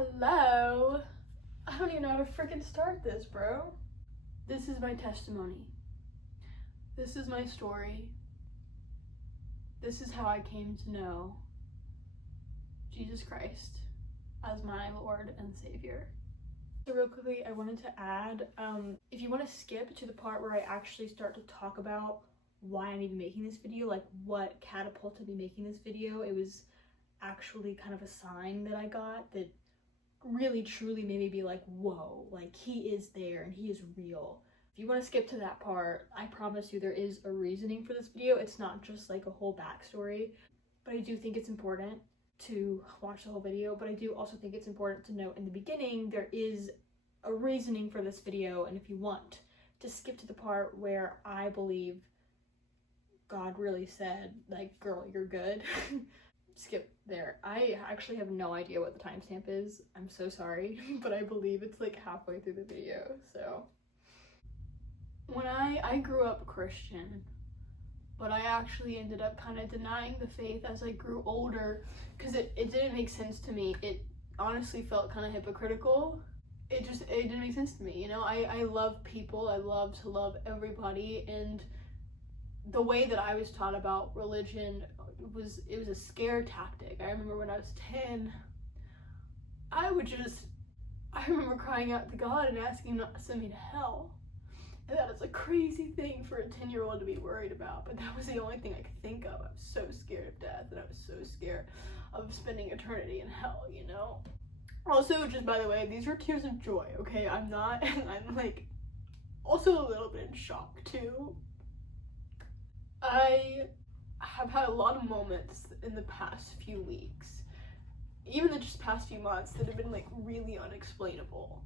Hello? I don't even know how to freaking start this, bro. This is my testimony. This is my story. This is how I came to know Jesus Christ as my Lord and Savior. So real quickly, I wanted to add, if you want to skip to the part where I actually start to talk about why I'm even making this video, like what catapulted me making this video, it was actually kind of a sign that I got that really truly made me be like, whoa, like he is there and he is real. If you want to skip to that part, I promise you there is a reasoning for this video. It's not just like a whole backstory, but I do think it's important to watch the whole video. But I do also think it's important to note in the beginning there is a reasoning for this video, and if you want to skip to the part where I believe God really said, like, girl, you're good, skip there. I actually have no idea what the timestamp is. I'm so sorry, but I believe it's like halfway through the video. So when I grew up Christian, but I actually ended up kind of denying the faith as I grew older because it didn't make sense to me. It honestly felt kind of hypocritical. It didn't make sense to me, you know? I love people. I love to love everybody, and the way that I was taught about religion was a scare tactic. I remember when I was 10, I remember crying out to God and asking him not to send me to hell. And that is a crazy thing for a 10-year-old to be worried about, but that was the only thing I could think of. I was so scared of death, and I was so scared of spending eternity in hell, you know? Also, just by the way, these are tears of joy, okay? I'm like also a little bit in shock too. I have had a lot of moments in the past few weeks, even the just past few months, that have been like really unexplainable.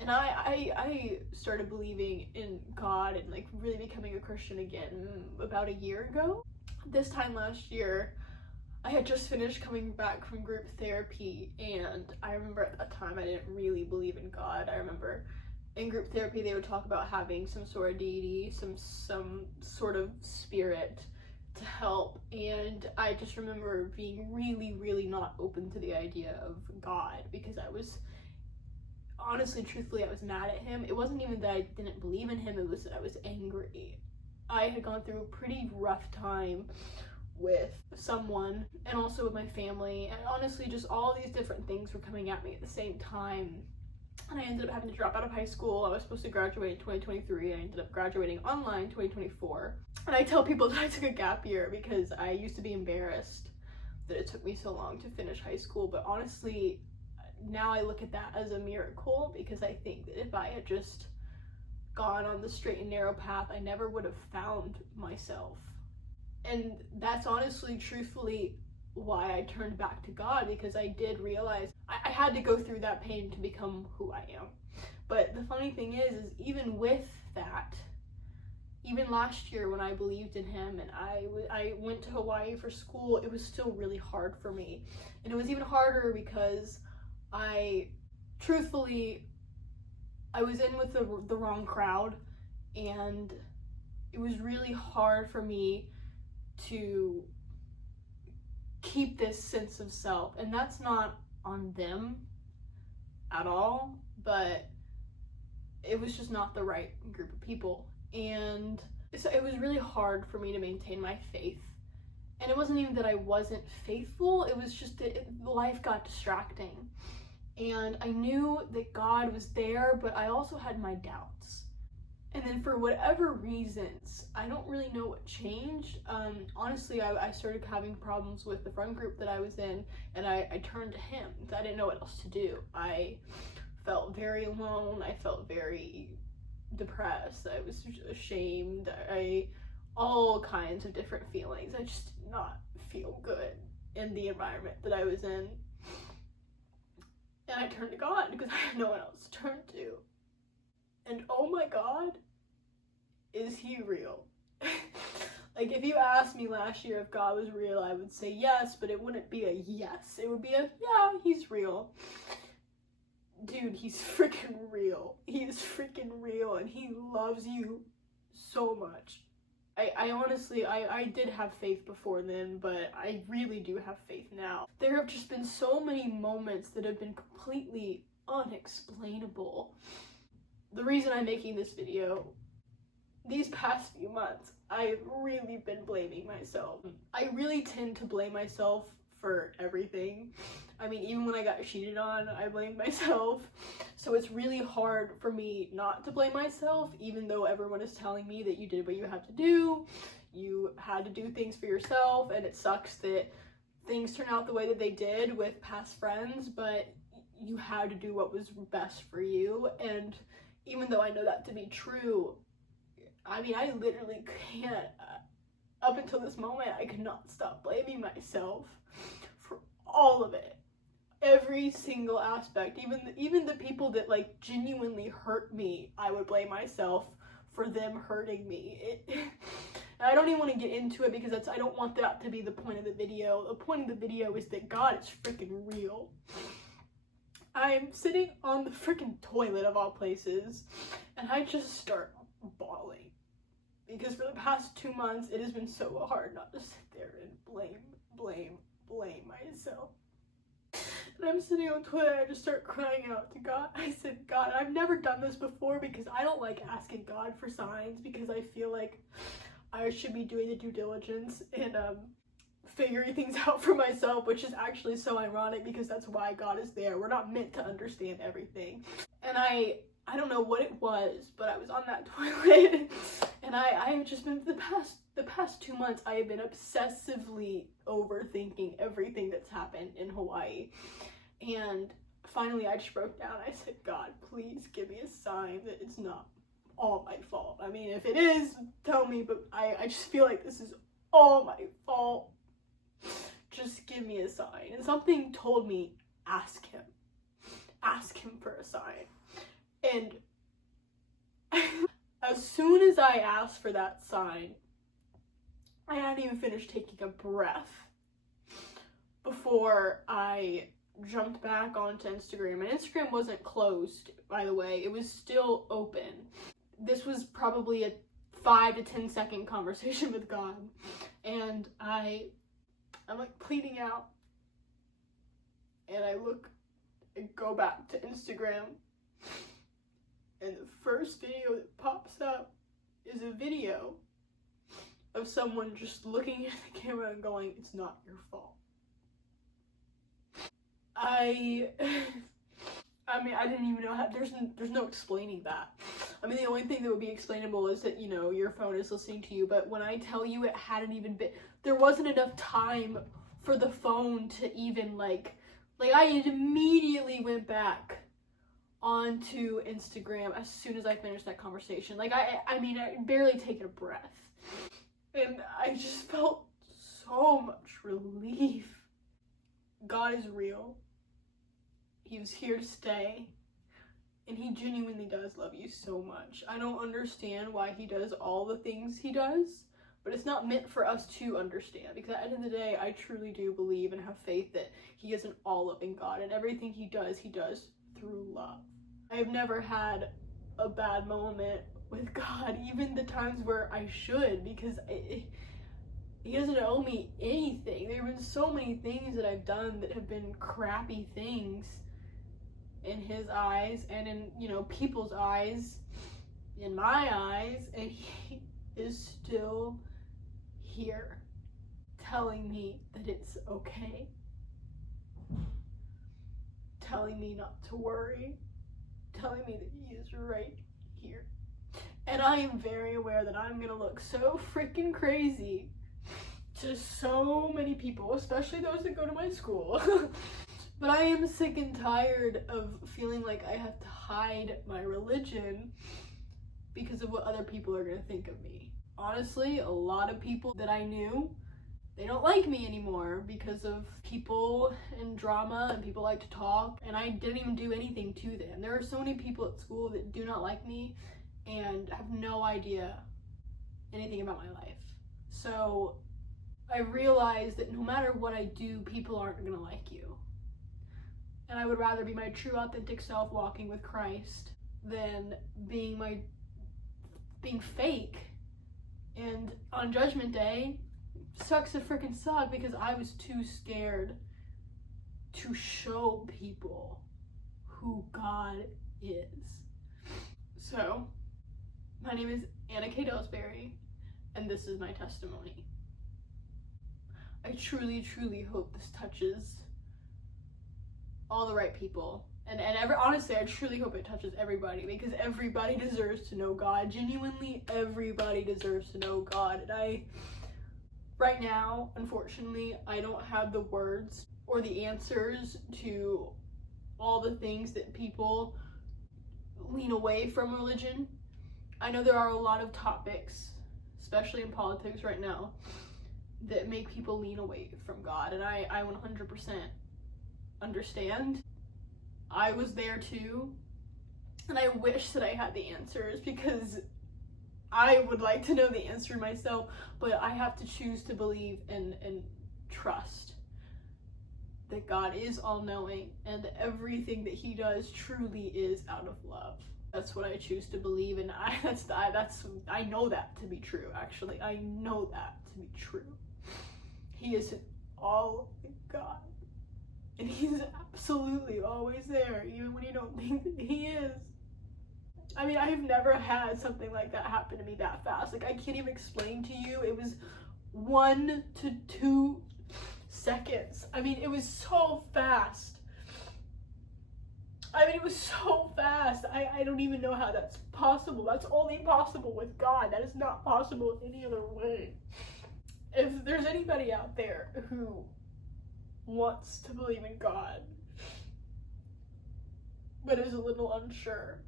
And I started believing in God and like really becoming a Christian again about a year ago. This time last year, I had just finished coming back from group therapy, and I remember at that time I didn't really believe in God. I remember in group therapy they would talk about having some sort of deity, some sort of spirit to help, and I just remember being really not open to the idea of God because I was honestly, truthfully, I was mad at him. It wasn't even that I didn't believe in him, it was that I was angry. I had gone through a pretty rough time with someone and also with my family, and honestly just all these different things were coming at me at the same time, and I ended up having to drop out of high school. I was supposed to graduate in 2023. I ended up graduating online 2024, and I tell people that I took a gap year because I used to be embarrassed that it took me so long to finish high school, but honestly now I look at that as a miracle because I think that if I had just gone on the straight and narrow path, I never would have found myself. And that's honestly, truthfully, why I turned back to God, because I did realize I had to go through that pain to become who I am. But the funny thing is even with that, even last year when I believed in him and I went to Hawaii for school, it was still really hard for me. And it was even harder because I was in with the wrong crowd, and it was really hard for me to keep this sense of self, and that's not on them at all, but it was just not the right group of people, and so it was really hard for me to maintain my faith. And it wasn't even that I wasn't faithful, it was just that life got distracting. And I knew that God was there, but I also had my doubts. And then for whatever reasons, I don't really know what changed. Honestly, I started having problems with the friend group that I was in, and I turned to him because I didn't know what else to do. I felt very alone. I felt very depressed. I was ashamed. All kinds of different feelings. I just did not feel good in the environment that I was in. And I turned to God because I had no one else to turn to. And oh my God, is he real? Like, if you asked me last year if God was real, I would say yes, but it wouldn't be a yes. It would be a, yeah, he's real. Dude, he's freaking real. He is freaking real, and he loves you so much. I honestly, I did have faith before then, but I really do have faith now. There have just been so many moments that have been completely unexplainable. The reason I'm making this video, these past few months, I've really been blaming myself. I really tend to blame myself for everything. I mean, even when I got cheated on, I blamed myself. So it's really hard for me not to blame myself, even though everyone is telling me that you did what you had to do, you had to do things for yourself, and it sucks that things turn out the way that they did with past friends, but you had to do what was best for you. And even though I know that to be true, I mean, I literally can't, up until this moment, I could not stop blaming myself for all of it. Every single aspect, even the people that like genuinely hurt me, I would blame myself for them hurting me. I don't even want to get into it because I don't want that to be the point of the video. The point of the video is that God is freaking real. I'm sitting on the freaking toilet of all places, and I just start bawling. Because for the past 2 months, it has been so hard not to sit there and blame myself. And I'm sitting on Twitter and I just start crying out to God. I said, God, I've never done this before because I don't like asking God for signs, because I feel like I should be doing the due diligence and figuring things out for myself, which is actually so ironic because that's why God is there. We're not meant to understand everything. And I don't know what it was, but I was on that toilet and I have just been, the past 2 months, I have been obsessively overthinking everything that's happened in Hawaii. And finally I just broke down. I said, God, please give me a sign that it's not all my fault. I mean, if it is, tell me, but I just feel like this is all my fault. Just give me a sign. And something told me, ask him for a sign. And as soon as I asked for that sign, I hadn't even finished taking a breath before I jumped back onto Instagram. And Instagram wasn't closed, by the way. It was still open. This was probably a 5 to 10 second conversation with God. And I'm like pleading out. And I look and go back to Instagram. And the first video that pops up is a video of someone just looking at the camera and going, it's not your fault. I mean, I didn't even know how, there's no explaining that. I mean, the only thing that would be explainable is that, you know, your phone is listening to you, but when I tell you it hadn't even been, there wasn't enough time for the phone to even like I immediately went back onto Instagram as soon as I finished that conversation. Like, I mean, I barely taken a breath. And I just felt so much relief. God is real. He was here to stay. And he genuinely does love you so much. I don't understand why he does all the things he does, but it's not meant for us to understand, because at the end of the day, I truly do believe and have faith that he is an all-loving God, and everything he does through love. I've never had a bad moment with God, even the times where I should, because he doesn't owe me anything. There have been so many things that I've done that have been crappy things in his eyes and in, you know, people's eyes, in my eyes, and he is still here telling me that it's okay, telling me not to worry, telling me that he is right here. And I am very aware that I'm gonna look so freaking crazy to so many people, especially those that go to my school. But I am sick and tired of feeling like I have to hide my religion because of what other people are gonna think of me. Honestly, a lot of people that I knew, they don't like me anymore because of people and drama, and people like to talk, and I didn't even do anything to them. There are so many people at school that do not like me and have no idea anything about my life. So I realized that no matter what I do, people aren't gonna like you. And I would rather be my true authentic self walking with Christ than being fake And on Judgment Day, sucks to freaking suck because I was too scared to show people who God is. So, my name is Anna K. Dillsbury, and this is my testimony. I truly, truly hope this touches all the right people. And honestly, I truly hope it touches everybody, because everybody deserves to know God. Genuinely, everybody deserves to know God. And right now, unfortunately, I don't have the words or the answers to all the things that people lean away from religion. I know there are a lot of topics, especially in politics right now, that make people lean away from God, and I 100% understand. I was there too, and I wish that I had the answers, because I would like to know the answer myself, but I have to choose to believe and trust that God is all-knowing, and everything that he does truly is out of love. That's what I choose to believe, and I know that to be true. Actually, I know that to be true. He is all God, and he's absolutely always there, even when you don't think that he is. I mean, I've never had something like that happen to me that fast. Like, I can't even explain to you. It was 1 to 2 seconds. I mean, it was so fast. I don't even know how that's possible. That's only possible with God. That is not possible any other way. If there's anybody out there who wants to believe in God, but is a little unsure,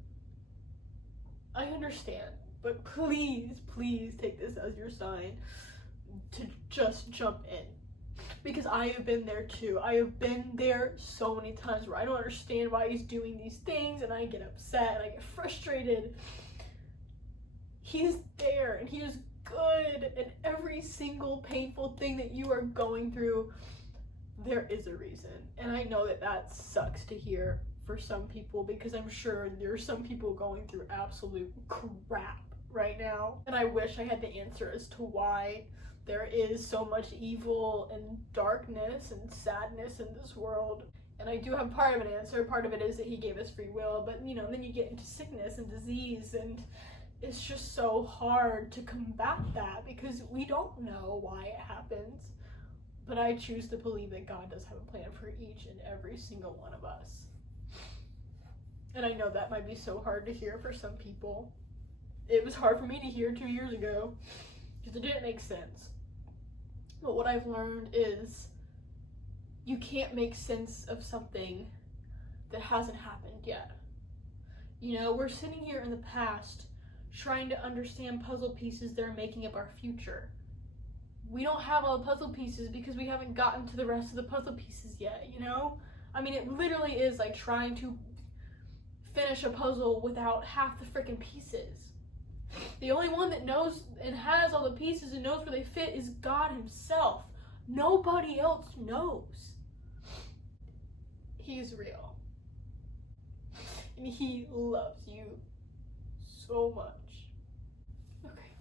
I understand, but please, please take this as your sign to just jump in. Because I have been there too. I have been there so many times where I don't understand why he's doing these things, and I get upset and I get frustrated. He's there, and he is good, and every single painful thing that you are going through, there is a reason. And I know that sucks to hear for some people, because I'm sure there's some people going through absolute crap right now, and I wish I had the answer as to why there is so much evil and darkness and sadness in this world. And I do have part of an answer. Part of it is that he gave us free will, but then you get into sickness and disease, and it's just so hard to combat that because we don't know why it happens. But I choose to believe that God does have a plan for each and every single one of us. And I know that might be so hard to hear for some people. It was hard for me to hear 2 years ago because it didn't make sense. But what I've learned is you can't make sense of something that hasn't happened yet. We're sitting here in the past trying to understand puzzle pieces that are making up our future. We don't have all the puzzle pieces because we haven't gotten to the rest of the puzzle pieces yet, I mean, it literally is like trying to finish a puzzle without half the freaking pieces. The only one that knows and has all the pieces and knows where they fit is God himself. Nobody else knows. He's real. And he loves you so much. Okay.